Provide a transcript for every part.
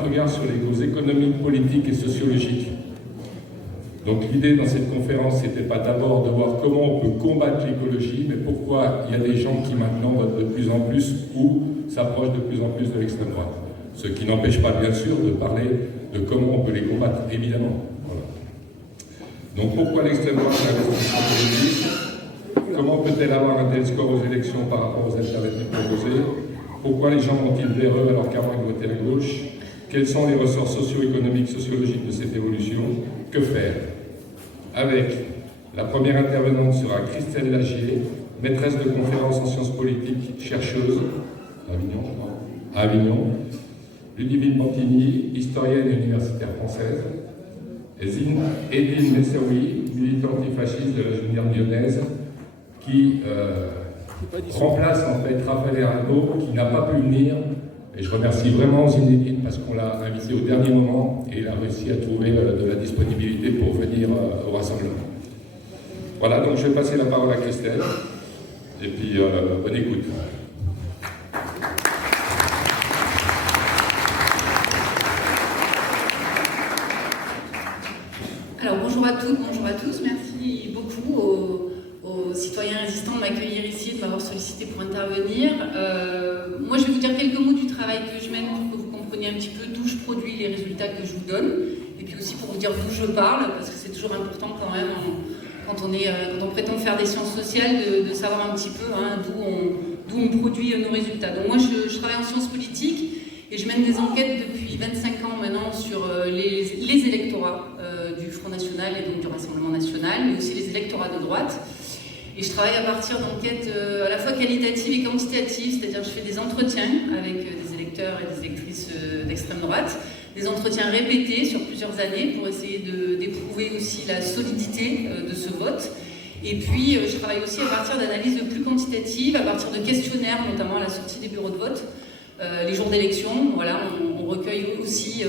notre regard sur les causes économiques, politiques et sociologiques. Donc l'idée dans cette conférence, c'était pas d'abord de voir comment on peut combattre l'écologie, mais pourquoi il y a des gens qui maintenant votent de plus en plus ou s'approchent de plus en plus de l'extrême droite. Ce qui n'empêche pas bien sûr de parler de comment on peut les combattre, évidemment. Voilà. Donc pourquoi l'extrême droite l'investissement politique? Comment peut-elle avoir un tel score aux élections par rapport aux alternatives proposées? Pourquoi les gens vont-ils vers eux alors qu'avant ils votaient à gauche? Quels sont les ressorts socio-économiques, sociologiques de cette évolution? Que faire? Avec la première intervenante sera Christelle Lagier, maîtresse de conférences en sciences politiques, chercheuse à Avignon. Ludivine Montigny, historienne et universitaire française. Edine Messaoui, militante antifasciste de la Junière lyonnaise, qui remplace en fait Raphaël Arago, qui n'a pas pu venir. Et je remercie vraiment Zinedine parce qu'on l'a invité au dernier moment et il a réussi à trouver de la disponibilité pour venir au rassemblement. Voilà, donc je vais passer la parole à Christelle. Et puis, bonne écoute. Alors bonjour à toutes, bonjour à tous. Merci beaucoup aux citoyens résistants de m'accueillir ici, de m'avoir sollicité pour intervenir. Moi, je vais vous dire quelques mots du travail que je mène pour que vous compreniez un petit peu d'où je produis les résultats que je vous donne, et puis aussi pour vous dire d'où je parle, parce que c'est toujours important quand même, quand on prétend faire des sciences sociales, de savoir un petit peu d'où on produit nos résultats. Donc moi, je travaille en sciences politiques, et je mène des enquêtes depuis 25 ans maintenant sur les électorats du Front National et donc du Rassemblement National, mais aussi les électorats de droite. Et je travaille à partir d'enquêtes à la fois qualitatives et quantitatives, c'est-à-dire je fais des entretiens avec des électeurs et des électrices d'extrême droite, des entretiens répétés sur plusieurs années pour essayer d'éprouver aussi la solidité de ce vote. Et puis je travaille aussi à partir d'analyses plus quantitatives, à partir de questionnaires, notamment à la sortie des bureaux de vote. Les jours d'élection, voilà, on recueille aussi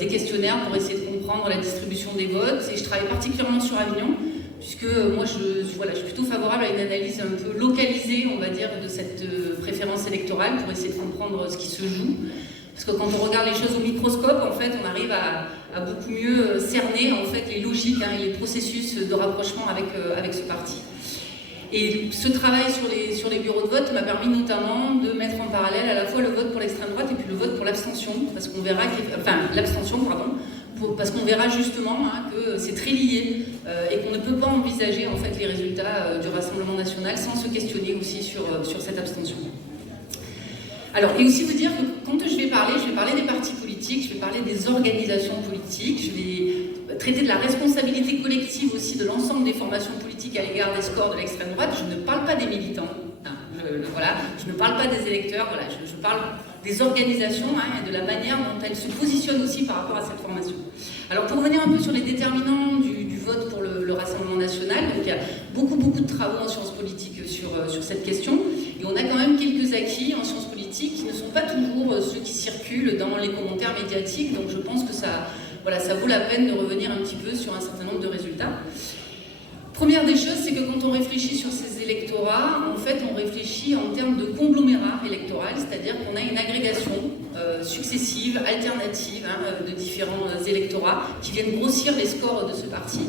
des questionnaires pour essayer de comprendre la distribution des votes. Et je travaille particulièrement sur Avignon, puisque moi je suis plutôt favorable à une analyse un peu localisée, on va dire, de cette préférence électorale pour essayer de comprendre ce qui se joue. Parce que quand on regarde les choses au microscope, en fait, on arrive à beaucoup mieux cerner en fait, les logiques et les processus de rapprochement avec ce parti. Et ce travail sur les bureaux de vote m'a permis notamment de mettre en parallèle à la fois le vote pour l'extrême droite et puis le vote pour l'abstention, parce qu'on verra parce qu'on verra justement que c'est très lié et qu'on ne peut pas envisager en fait les résultats du Rassemblement National sans se questionner aussi sur cette abstention. Alors, et aussi vous dire que quand je vais parler des partis politiques, je vais parler des organisations politiques, je vais traiter de la responsabilité collective aussi de l'ensemble des formations politiques à l'égard des scores de l'extrême droite. Je ne parle pas des militants, je ne parle pas des électeurs, je parle des organisations et de la manière dont elles se positionnent aussi par rapport à cette formation. Alors pour revenir un peu sur les déterminants du vote pour le Rassemblement National, donc il y a beaucoup de travaux en sciences politiques sur cette question, et on a quand même quelques acquis en sciences politiques qui ne sont pas toujours ceux qui circulent dans les commentaires médiatiques, donc je pense que ça vaut la peine de revenir un petit peu sur un certain nombre de résultats. Première des choses, c'est que quand on réfléchit sur ces électorats, en fait, on réfléchit en termes de conglomérat électoral, c'est-à-dire qu'on a une agrégation successive, alternative, de différents électorats qui viennent grossir les scores de ce parti.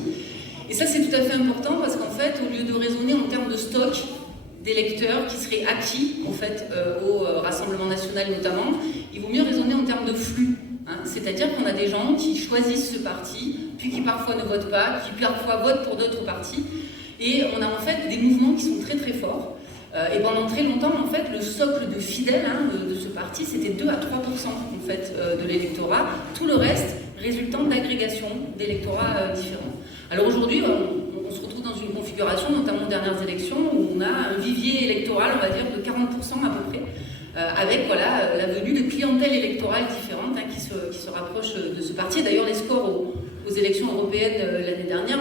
Et ça, c'est tout à fait important parce qu'en fait, au lieu de raisonner en termes de stock d'électeurs qui seraient acquis, en fait, au Rassemblement National notamment, il vaut mieux raisonner en termes de flux. C'est-à-dire qu'on a des gens qui choisissent ce parti, puis qui parfois ne votent pas, qui parfois votent pour d'autres partis, et on a en fait des mouvements qui sont très très forts. Et pendant très longtemps, en fait, le socle de fidèles de ce parti, c'était 2 à 3% en fait, de l'électorat. Tout le reste résultant d'agrégations d'électorats différents. Alors aujourd'hui, on se retrouve dans une configuration, notamment aux dernières élections, où on a un vivier électoral, on va dire, de 40% à peu près, avec la venue de clientèles électorales différentes qui se rapprochent de ce parti. D'ailleurs, les scores aux élections européennes l'année dernière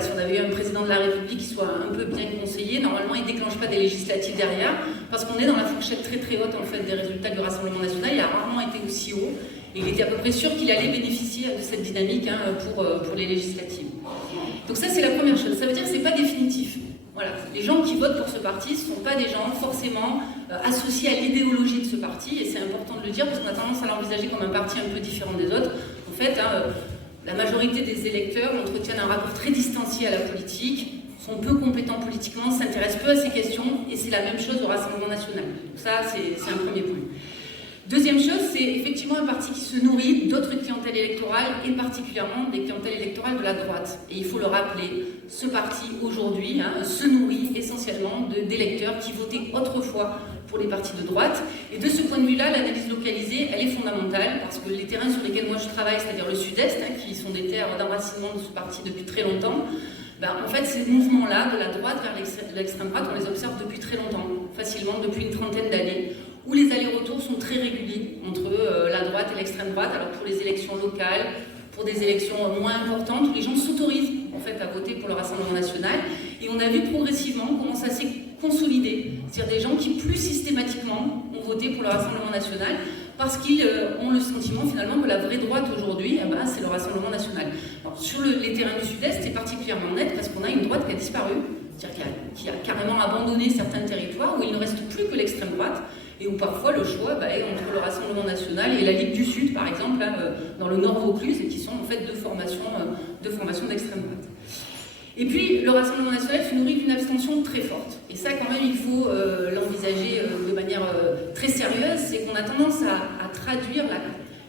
si on avait eu un président de la République qui soit un peu bien conseillé, normalement il ne déclenche pas des législatives derrière, parce qu'on est dans la fourchette très très haute en fait, des résultats du Rassemblement National. Il a rarement été aussi haut, et il était à peu près sûr qu'il allait bénéficier de cette dynamique pour les législatives. Donc ça c'est la première chose. Ça veut dire que ce n'est pas définitif. Voilà. Les gens qui votent pour ce parti, ce ne sont pas des gens forcément associés à l'idéologie de ce parti, et c'est important de le dire parce qu'on a tendance à l'envisager comme un parti un peu différent des autres. En fait, la majorité des électeurs entretiennent un rapport très distancié à la politique, sont peu compétents politiquement, s'intéressent peu à ces questions, et c'est la même chose au Rassemblement national. Donc ça, c'est un premier point. Deuxième chose, c'est effectivement un parti qui se nourrit d'autres clientèles électorales, et particulièrement des clientèles électorales de la droite. Et il faut le rappeler, ce parti aujourd'hui se nourrit essentiellement d'électeurs qui votaient autrefois pour les partis de droite. Et de ce point de vue-là, l'analyse localisée, elle est fondamentale, parce que les terrains sur lesquels moi je travaille, c'est-à-dire le sud-est, qui sont des terres d'enracinement de ce parti depuis très longtemps, en fait, ces mouvements-là, de la droite vers l'extrême droite, on les observe depuis très longtemps, facilement depuis une trentaine d'années, où les allers-retours sont très réguliers entre la droite et l'extrême droite. Alors pour les élections locales, pour des élections moins importantes, où les gens s'autorisent en fait à voter pour le Rassemblement national. Et on a vu progressivement comment ça s'est consolidé, c'est-à-dire des gens qui plus systématiquement ont voté pour le Rassemblement national, parce qu'ils ont le sentiment finalement que la vraie droite aujourd'hui, c'est le Rassemblement national. Alors, sur les terrains du Sud-Est, c'est particulièrement net parce qu'on a une droite qui a disparu, c'est-à-dire qui a carrément abandonné certains territoires où il ne reste plus que l'extrême droite, et où parfois le choix est entre le Rassemblement national et la Ligue du Sud, par exemple, dans le Nord Vaucluse, et qui sont en fait deux formations d'extrême droite. Et puis, le Rassemblement national se nourrit d'une abstention très forte. Et ça, quand même, il faut l'envisager de manière très sérieuse. C'est qu'on a tendance à traduire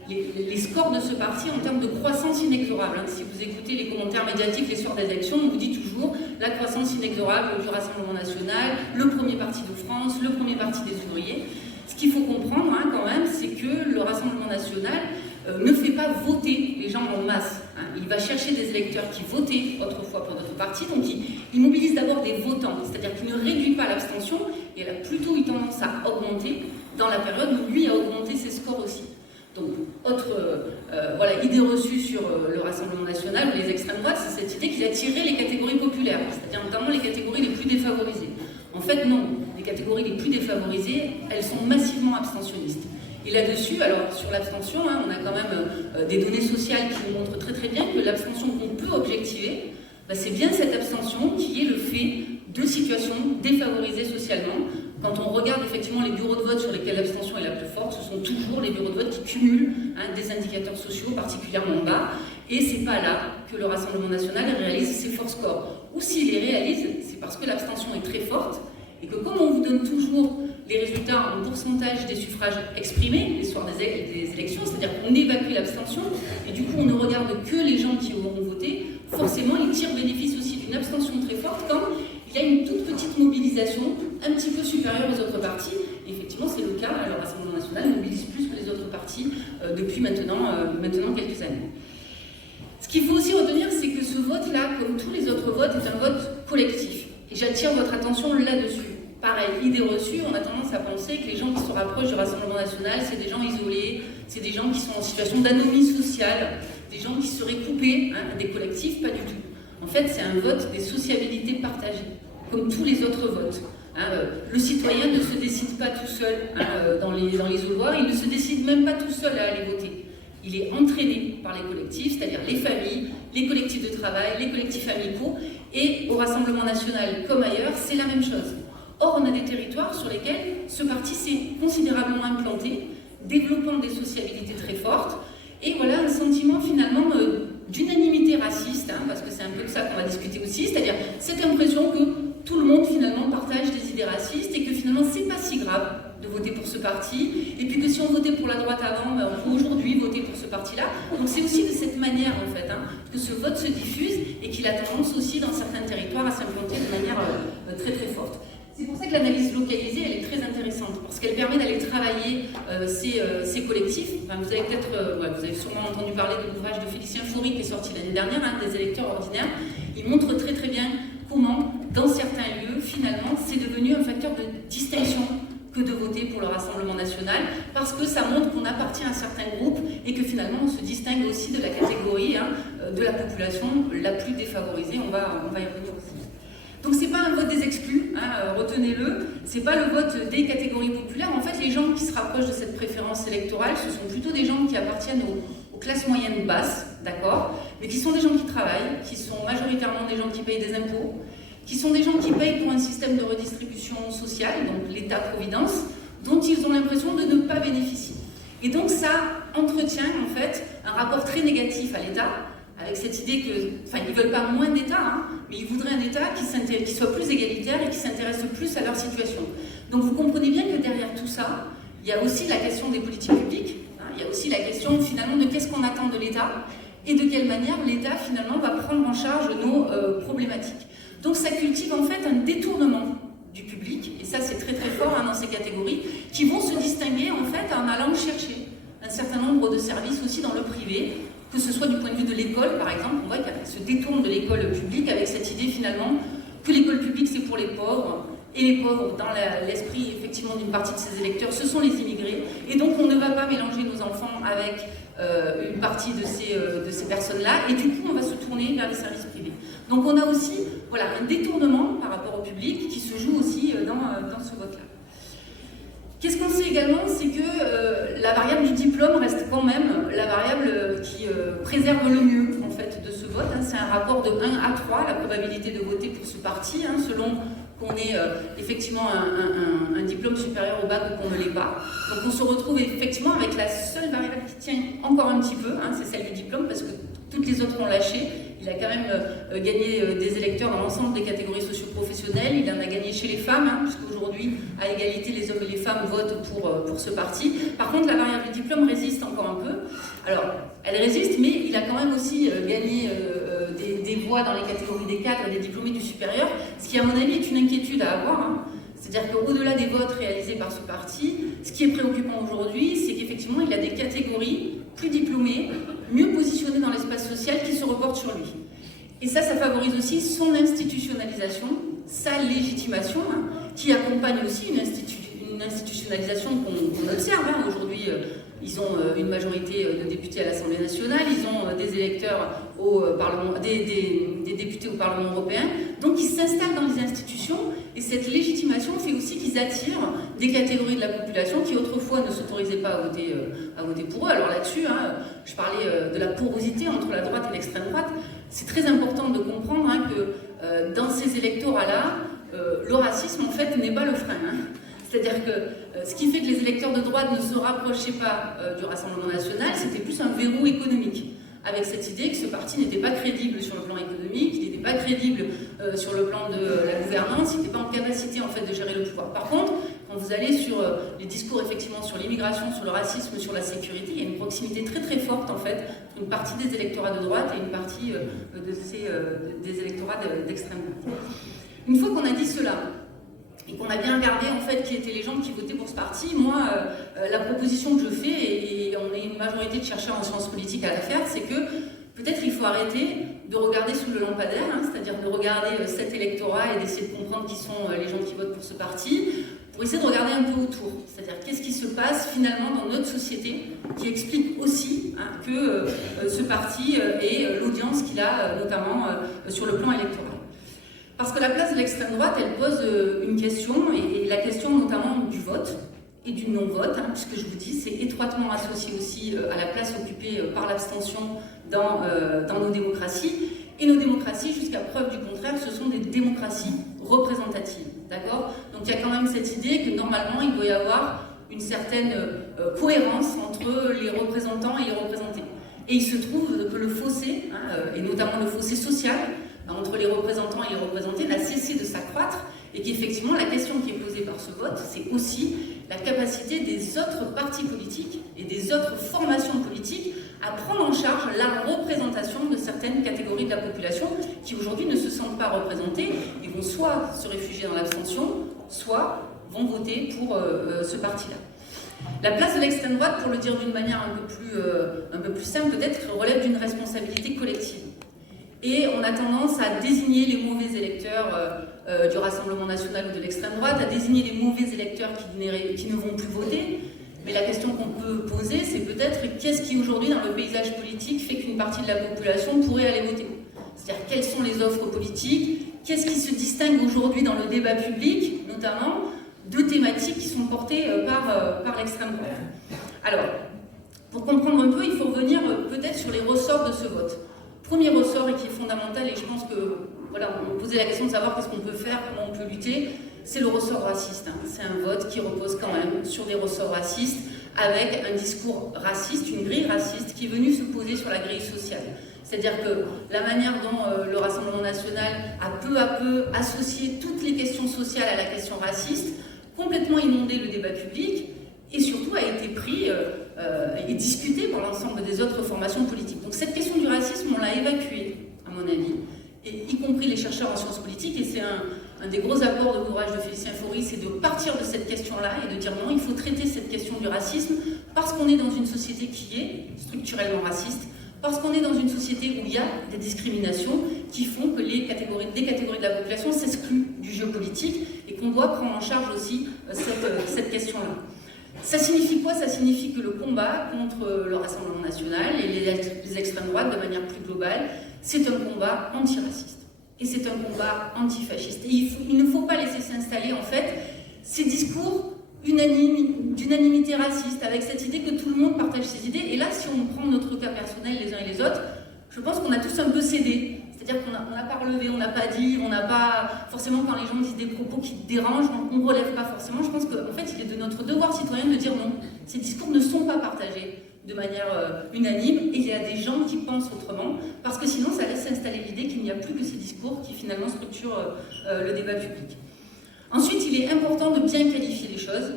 les scores de ce parti en termes de croissance inexorable. Si vous écoutez les commentaires médiatiques les soirs des élections, on vous dit toujours la croissance inexorable du Rassemblement national, le premier parti de France, le premier parti des ouvriers. Ce qu'il faut comprendre, quand même, c'est que le Rassemblement national ne fait pas voter les gens en masse. Il va chercher des électeurs qui votaient autrefois pour d'autres partis, donc il mobilise d'abord des votants, c'est-à-dire qu'il ne réduit pas l'abstention, et elle a plutôt eu tendance à augmenter dans la période où lui a augmenté ses scores aussi. Donc, autre idée reçue sur le Rassemblement national ou les extrêmes droites, c'est cette idée qu'il a tiré les catégories populaires, c'est-à-dire notamment les catégories les plus défavorisées. En fait, non. Les catégories les plus défavorisées, elles sont massivement abstentionnistes. Et là-dessus, alors sur l'abstention, on a quand même des données sociales qui nous montrent très très bien que l'abstention qu'on peut objectiver, c'est bien cette abstention qui est le fait de situations défavorisées socialement. Quand on regarde effectivement les bureaux de vote sur lesquels l'abstention est la plus forte, ce sont toujours les bureaux de vote qui cumulent des indicateurs sociaux particulièrement bas. Et c'est pas là que le Rassemblement national réalise ses forts scores. Ou s'il les réalise, c'est parce que l'abstention est très forte et que comme on vous donne toujours les résultats en pourcentage des suffrages exprimés les soirs des élections, c'est-à-dire qu'on évacue l'abstention et du coup on ne regarde que les gens qui auront voté, forcément ils tirent bénéfice aussi d'une abstention très forte quand il y a une toute petite mobilisation un petit peu supérieure aux autres partis. Et effectivement c'est le cas, le Rassemblement national mobilise plus que les autres partis depuis maintenant quelques années. Ce qu'il faut aussi retenir, c'est que ce vote-là, comme tous les autres votes, est un vote collectif. Et j'attire votre attention là-dessus. Pareil, idée reçue, on a tendance à penser que les gens qui se rapprochent du Rassemblement national, c'est des gens isolés, c'est des gens qui sont en situation d'anomie sociale, des gens qui seraient coupés des collectifs, pas du tout. En fait, c'est un vote des sociabilités partagées, comme tous les autres votes. Le citoyen ne se décide pas tout seul dans les isoloirs, il ne se décide même pas tout seul à aller voter. Il est entraîné par les collectifs, c'est-à-dire les familles, les collectifs de travail, les collectifs amicaux, et au Rassemblement national comme ailleurs, c'est la même chose. Or, on a des territoires sur lesquels ce parti s'est considérablement implanté, développant des sociabilités très fortes, et voilà un sentiment finalement d'unanimité raciste, parce que c'est un peu de ça qu'on va discuter aussi, c'est-à-dire cette impression que tout le monde finalement partage des idées racistes et que finalement c'est pas si grave de voter pour ce parti, et puis que si on votait pour la droite avant, on peut aujourd'hui voter pour ce parti-là. Donc c'est aussi de cette manière en fait que ce vote se diffuse et qu'il a tendance aussi dans certains territoires à s'implanter de manière très très forte. C'est pour ça que l'analyse localisée, elle est très intéressante, parce qu'elle permet d'aller travailler ces collectifs. Vous avez peut-être, vous avez sûrement entendu parler de l'ouvrage de Félicien Faury qui est sorti l'année dernière, des électeurs ordinaires. Il montre très très bien comment, dans certains lieux, finalement, c'est devenu un facteur de distinction que de voter pour le Rassemblement national, parce que ça montre qu'on appartient à certains groupes et que finalement on se distingue aussi de la catégorie de la population la plus défavorisée. On va y revenir aussi. Donc c'est pas un vote des exclus, retenez-le, c'est pas le vote des catégories populaires. En fait, les gens qui se rapprochent de cette préférence électorale, ce sont plutôt des gens qui appartiennent aux classes moyennes basses, d'accord, mais qui sont des gens qui travaillent, qui sont majoritairement des gens qui payent des impôts, qui sont des gens qui payent pour un système de redistribution sociale, donc l'État-providence, dont ils ont l'impression de ne pas bénéficier. Et donc ça entretient en fait un rapport très négatif à l'État, avec cette idée que, enfin ils ne veulent pas moins d'État, hein, mais ils voudraient un État qui soit plus égalitaire et qui s'intéresse plus à leur situation. Donc vous comprenez bien que derrière tout ça, il y a aussi la question des politiques publiques, hein, il y a aussi la question finalement de qu'est-ce qu'on attend de l'État et de quelle manière l'État finalement va prendre en charge nos problématiques. Donc ça cultive en fait un détournement du public, et ça c'est très très fort hein, dans ces catégories, qui vont se distinguer en fait en allant chercher un certain nombre de services aussi dans le privé, que ce soit du point de vue de l'école par exemple, on voit qu'elle se détourne de l'école publique avec cette idée finalement que l'école publique c'est pour les pauvres, et les pauvres dans l'esprit effectivement d'une partie de ces électeurs, ce sont les immigrés, et donc on ne va pas mélanger nos enfants avec une partie de ces personnes-là, et du coup on va se tourner vers les services privés. Donc on a aussi voilà, un détournement par rapport au public qui se joue aussi dans ce vote-là. Qu'est-ce qu'on sait également, c'est que la variable du diplôme reste quand même la variable qui préserve le mieux en fait de ce vote. Hein. C'est un rapport de 1 à 3, la probabilité de voter pour ce parti, hein, selon qu'on ait effectivement un diplôme supérieur au bac ou qu'on ne l'ait pas. Donc on se retrouve effectivement avec la seule variable qui tient encore un petit peu, hein, c'est celle du diplôme, parce que toutes les autres ont lâché. Il a quand même gagné des électeurs dans l'ensemble des catégories socio-professionnelles. Il en a gagné chez les femmes, hein, puisqu'aujourd'hui, à égalité, les hommes et les femmes votent pour ce parti. Par contre, la variable du diplôme résiste encore un peu. Alors, elle résiste, mais il a quand même aussi gagné des voix dans les catégories des cadres et des diplômés du supérieur, ce qui, à mon avis, est une inquiétude à avoir. Hein. C'est-à-dire qu'au-delà des votes réalisés par ce parti, ce qui est préoccupant aujourd'hui, c'est qu'effectivement, il a des catégories plus diplômées, mieux positionnées dans l'espace social qui se reportent sur lui. Et ça favorise aussi son institutionnalisation, sa légitimation, hein, qui accompagne aussi une institutionnalisation qu'on observe. Hein. Aujourd'hui, ils ont une majorité de députés à l'Assemblée nationale, ils ont des électeurs au Parlement, des députés au Parlement européen, donc ils s'installent dans les institutions, et cette légitimation fait aussi qu'ils attirent des catégories de la population qui autrefois ne s'autorisaient pas à voter pour eux. Alors là-dessus, hein, je parlais de la porosité entre la droite et l'extrême droite. C'est très important de comprendre hein, que dans ces électorats-là, le racisme en fait n'est pas le frein. Hein. C'est-à-dire que ce qui fait que les électeurs de droite ne se rapprochaient pas du Rassemblement national, c'était plus un verrou économique, avec cette idée que ce parti n'était pas crédible sur le plan économique, il n'était pas crédible sur le plan de la gouvernance, il n'était pas en capacité en fait de gérer le pouvoir. Par contre, quand vous allez sur les discours effectivement sur l'immigration, sur le racisme, sur la sécurité, il y a une proximité très très forte en fait, une partie des électorats de droite et une partie des électorats d'extrême droite. Une fois qu'on a dit cela, et qu'on a bien regardé en fait qui étaient les gens qui votaient pour ce parti, moi, la proposition que je fais, et on est une majorité de chercheurs en sciences politiques à la faire, c'est que peut-être il faut arrêter de regarder sous le lampadaire, hein, c'est-à-dire de regarder cet électorat et d'essayer de comprendre qui sont les gens qui votent pour ce parti, pour essayer de regarder un peu autour, c'est-à-dire qu'est-ce qui se passe finalement dans notre société qui explique aussi hein, que ce parti et l'audience qu'il a notamment sur le plan électoral. Parce que la place de l'extrême droite, elle pose une question, et la question notamment du vote et du non-vote, hein, puisque je vous dis, c'est étroitement associé aussi à la place occupée par l'abstention dans nos démocraties. Et nos démocraties, jusqu'à preuve du contraire, ce sont des démocraties représentatives, d'accord ? Donc il y a quand même cette idée que normalement, il doit y avoir une certaine cohérence entre les représentants et les représentés. Et il se trouve que le fossé, hein, et notamment le fossé social, entre les représentants et les représentés n'a cessé de s'accroître, et qu'effectivement la question qui est posée par ce vote, c'est aussi la capacité des autres partis politiques et des autres formations politiques à prendre en charge la représentation de certaines catégories de la population qui aujourd'hui ne se sentent pas représentées et vont soit se réfugier dans l'abstention, soit vont voter pour ce parti-là. La place de l'extrême droite, pour le dire d'une manière un peu plus simple peut-être, relève d'une responsabilité collective. Et on a tendance à désigner les mauvais électeurs du Rassemblement national ou de l'extrême droite, à désigner les mauvais électeurs qui ne vont plus voter. Mais la question qu'on peut poser, c'est peut-être qu'est-ce qui aujourd'hui dans le paysage politique fait qu'une partie de la population pourrait aller voter ? C'est-à-dire quelles sont les offres politiques ? Qu'est-ce qui se distingue aujourd'hui dans le débat public, notamment, de thématiques qui sont portées par l'extrême droite ? Alors, pour comprendre un peu, il faut revenir peut-être sur les ressorts de ce vote. Premier ressort et qui est fondamental, et je pense que voilà, on posait la question de savoir qu'est-ce qu'on peut faire, comment on peut lutter, c'est le ressort raciste. Hein. C'est un vote qui repose quand même sur des ressorts racistes, avec un discours raciste, une grille raciste qui est venue se poser sur la grille sociale. C'est-à-dire que la manière dont le Rassemblement national a peu à peu associé toutes les questions sociales à la question raciste, complètement inondé le débat public, et surtout a été pris et discuté par l'ensemble des autres formations politiques. Donc cette question du racisme, on l'a évacuée, à mon avis, et y compris les chercheurs en sciences politiques, et c'est un des gros apports de l'ouvrage de Félicien Faury, c'est de partir de cette question-là et de dire non, il faut traiter cette question du racisme parce qu'on est dans une société qui est structurellement raciste, parce qu'on est dans une société où il y a des discriminations qui font que des catégories de la population s'excluent du jeu politique et qu'on doit prendre en charge aussi cette question-là. Ça signifie quoi? Ça signifie que le combat contre le Rassemblement national et les extrêmes droites de manière plus globale, c'est un combat antiraciste. Et c'est un combat antifasciste. Et il ne faut pas laisser s'installer, en fait, ces discours d'unanimité raciste, avec cette idée que tout le monde partage ces idées. Et là, si on prend notre cas personnel les uns et les autres, je pense qu'on a tous un peu cédé. C'est-à-dire qu'on n'a pas relevé, on n'a pas dit, on n'a pas... Forcément, quand les gens disent des propos qui dérangent, on ne relève pas forcément. Je pense qu'en fait, il est de notre devoir citoyen de dire non. Ces discours ne sont pas partagés de manière unanime, et il y a des gens qui pensent autrement, parce que sinon ça laisse s'installer l'idée qu'il n'y a plus que ces discours qui finalement structurent le débat public. Ensuite, il est important de bien qualifier les choses.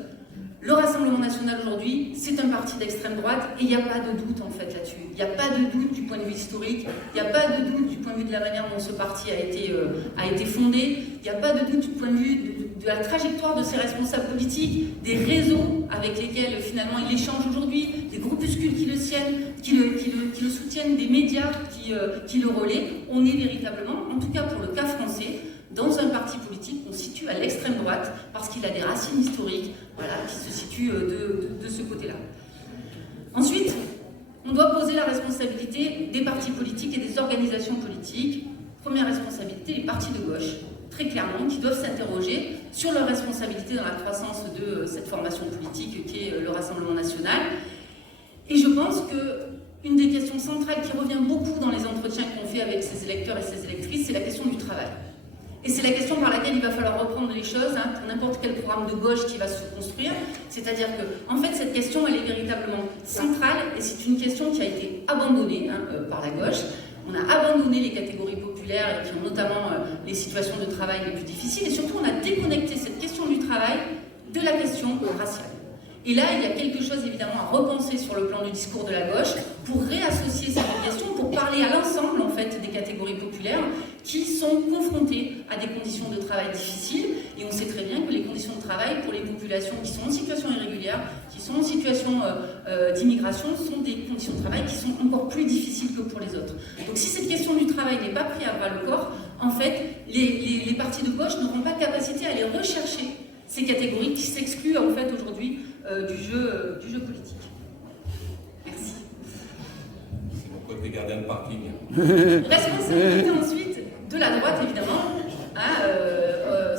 Le Rassemblement national aujourd'hui, c'est un parti d'extrême droite, et il n'y a pas de doute en fait là-dessus. Il n'y a pas de doute du point de vue historique, il n'y a pas de doute du point de vue de la manière dont ce parti a été fondé, il n'y a pas de doute du point de vue de la trajectoire de ses responsables politiques, des réseaux avec lesquels finalement il échange aujourd'hui, des groupuscules qui le soutiennent, des médias qui le relaient. On est véritablement, en tout cas pour le cas français, dans un parti politique qu'on situe à l'extrême droite parce qu'il a des racines historiques, voilà, qui se situent de ce côté-là. Ensuite, on doit poser la responsabilité des partis politiques et des organisations politiques. Première responsabilité, les partis de gauche, très clairement, qui doivent s'interroger sur leur responsabilité dans la croissance de cette formation politique qui est le Rassemblement national. Et je pense qu'une des questions centrales qui revient beaucoup dans les entretiens qu'on fait avec ces électeurs et ces électrices, c'est la question du travail. Et c'est la question par laquelle il va falloir reprendre les choses pour n'importe quel programme de gauche qui va se construire. C'est-à-dire que, en fait, cette question, elle est véritablement centrale et c'est une question qui a été abandonnée par la gauche. On a abandonné les catégories populaires et qui ont notamment les situations de travail les plus difficiles. Et surtout, on a déconnecté cette question du travail de la question raciale. Et là, il y a quelque chose évidemment à repenser sur le plan du discours de la gauche pour réassocier ces deux questions, pour parler à l'ensemble en fait des catégories populaires qui sont confrontées à des conditions de travail difficiles. Et on sait très bien que les conditions de travail pour les populations qui sont en situation irrégulière, qui sont en situation d'immigration, sont des conditions de travail qui sont encore plus difficiles que pour les autres. Donc si cette question du travail n'est pas prise à bras le corps, en fait, les partis de gauche n'auront pas capacité à aller rechercher ces catégories qui s'excluent en fait aujourd'hui du jeu politique. Merci. C'est pourquoi tu es gardien de parking. Responsabilité ensuite de la droite, évidemment.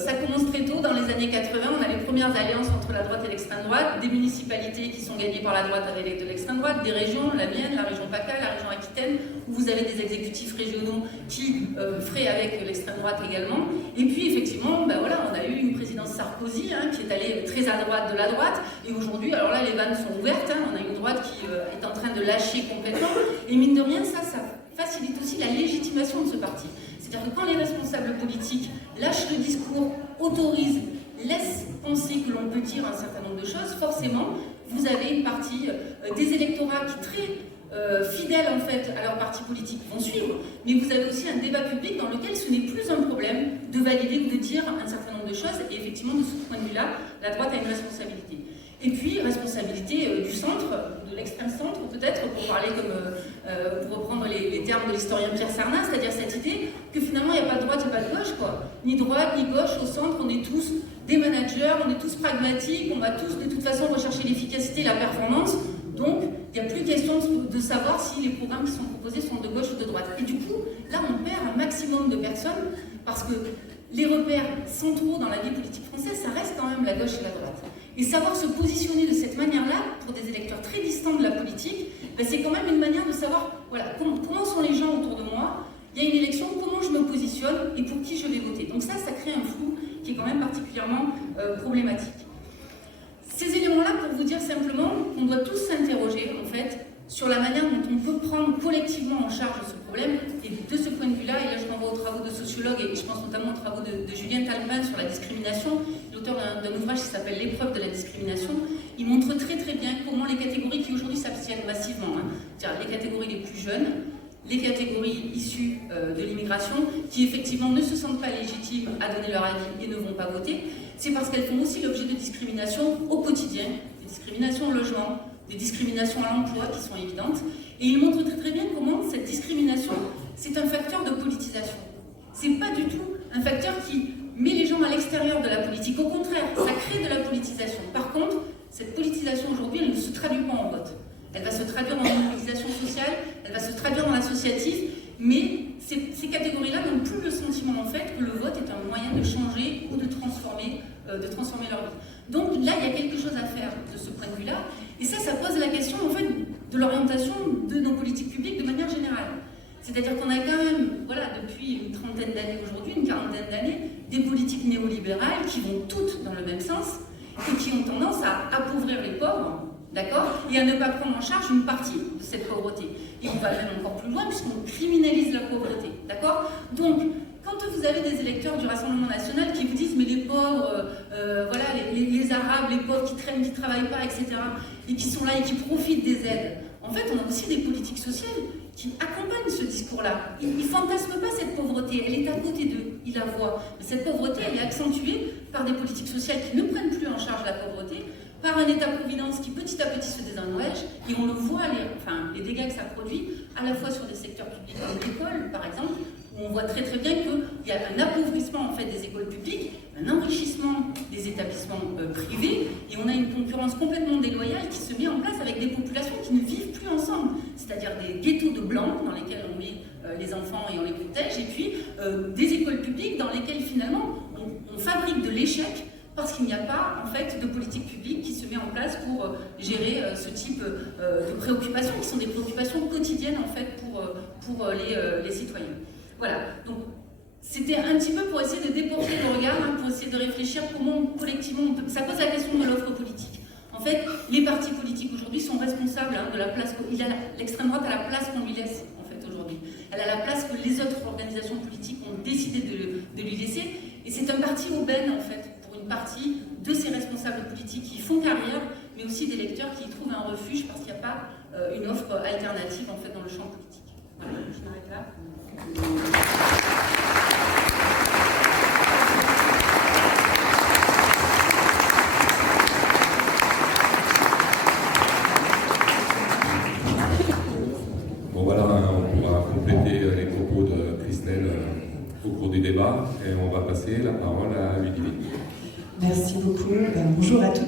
Ça commence très tôt, dans les années 80, on a les premières alliances entre la droite et l'extrême droite, des municipalités qui sont gagnées par la droite avec de l'extrême droite, des régions, la mienne, la région PACA, la région Aquitaine, où vous avez des exécutifs régionaux qui feraient avec l'extrême droite également. Et puis effectivement, on a eu une présidence Sarkozy qui est allée très à droite de la droite, et aujourd'hui, alors là les vannes sont ouvertes, on a une droite qui est en train de lâcher complètement, et mine de rien, ça facilite aussi la légitimation de ce parti. C'est-à-dire que quand les responsables politiques lâchent le discours, autorisent, laissent penser que l'on peut dire un certain nombre de choses, forcément, vous avez une partie des électorats qui, très fidèles en fait à leur parti politique, vont suivre, mais vous avez aussi un débat public dans lequel ce n'est plus un problème de valider ou de dire un certain nombre de choses, et effectivement, de ce point de vue-là, la droite a une responsabilité. Et puis, responsabilité du centre, de l'extrême centre peut-être, pour parler pour reprendre les termes de l'historien Pierre Sarnat, c'est-à-dire cette idée que finalement il n'y a pas de droite, il n'y a pas de gauche, quoi. Ni droite, ni gauche, au centre, on est tous des managers, on est tous pragmatiques, on va tous de toute façon rechercher l'efficacité et la performance, donc il n'y a plus question de savoir si les programmes qui sont proposés sont de gauche ou de droite. Et du coup, là on perd un maximum de personnes, parce que les repères centraux dans la vie politique française, ça reste quand même la gauche et la droite. Et savoir se positionner de cette manière-là, pour des électeurs très distants de la politique, c'est quand même une manière de savoir comment sont les gens autour de moi, il y a une élection, comment je me positionne et pour qui je vais voter. Donc ça crée un flou qui est quand même particulièrement problématique. Ces éléments-là pour vous dire simplement qu'on doit tous s'interroger en fait sur la manière dont on peut prendre collectivement en charge ce problème. Et de ce point de vue-là, et là je renvoie aux travaux de sociologues, et je pense notamment aux travaux de Julien Talman sur la discrimination, l'auteur d'un ouvrage qui s'appelle L'épreuve de la discrimination. Il montre très très bien comment les catégories qui aujourd'hui s'abstiennent massivement, c'est-à-dire les catégories les plus jeunes, les catégories issues de l'immigration, qui effectivement ne se sentent pas légitimes à donner leur avis et ne vont pas voter, c'est parce qu'elles font aussi l'objet de discriminations au quotidien, des discriminations au logement, des discriminations à l'emploi qui sont évidentes. Et il montre très très bien comment cette discrimination, c'est un facteur de politisation. C'est pas du tout un facteur qui met les gens à l'extérieur de la politique. Au contraire, ça crée de la politisation. Par contre, cette politisation aujourd'hui, elle ne se traduit pas en vote. Elle va se traduire dans une mobilisation sociale, elle va se traduire dans l'associatif, mais ces catégories-là n'ont plus le sentiment en fait que le vote est un moyen de changer ou de transformer leur vie. Donc là, il y a quelque chose à faire de ce point de vue-là, et ça pose la question en fait de l'orientation de nos politiques publiques de manière générale. C'est-à-dire qu'on a quand même, voilà, depuis une trentaine d'années aujourd'hui, une quarantaine d'années, des politiques néolibérales qui vont toutes dans le même sens et qui ont tendance à appauvrir les pauvres, d'accord, et à ne pas prendre en charge une partie de cette pauvreté. Et on va même encore plus loin puisqu'on criminalise la pauvreté, d'accord. Donc, quand vous avez des électeurs du Rassemblement national qui vous disent mais les pauvres, voilà, les Arabes, les pauvres qui traînent, qui ne travaillent pas, etc., et qui sont là et qui profitent des aides, en fait, on a aussi des politiques sociales qui accompagnent ce discours-là. Ils ne fantasment pas cette pauvreté, elle est à côté d'eux, ils la voient. Mais cette pauvreté, elle est accentuée par des politiques sociales qui ne prennent plus en charge la pauvreté, par un État-providence qui petit à petit se désennuage, et on le voit, les dégâts que ça produit, à la fois sur des secteurs publics comme l'école, par exemple, où on voit très très bien qu'il y a un appauvrissement en fait, des écoles publiques, un enrichissement des établissements privés, et on a une concurrence complètement déloyale qui se met en place avec des populations qui ne vivent plus ensemble, c'est-à-dire des ghettos de blancs dans lesquels on met les enfants et on les protège, et puis des écoles publiques dans lesquelles finalement on fabrique de l'échec, parce qu'il n'y a pas en fait de politique publique qui se met en place pour gérer ce type de préoccupations qui sont des préoccupations quotidiennes en fait pour les citoyens. Voilà, donc c'était un petit peu pour essayer de déporter le regard, pour essayer de réfléchir comment collectivement on peut... Ça pose la question de l'offre politique. En fait, les partis politiques aujourd'hui sont responsables de la place... L'extrême droite a la place qu'on lui laisse en fait aujourd'hui. Elle a la place que les autres organisations politiques ont décidé de lui laisser, et c'est un parti aubaine en fait pour une partie de ces responsables politiques qui font carrière, mais aussi des lecteurs qui y trouvent un refuge parce qu'il n'y a pas une offre alternative en fait dans le champ politique. Voilà, je m'arrête là. Bon voilà, on pourra compléter les propos de Christelle au cours du débat et on va passer la parole à Ludivine. Merci beaucoup. Bonjour à tous.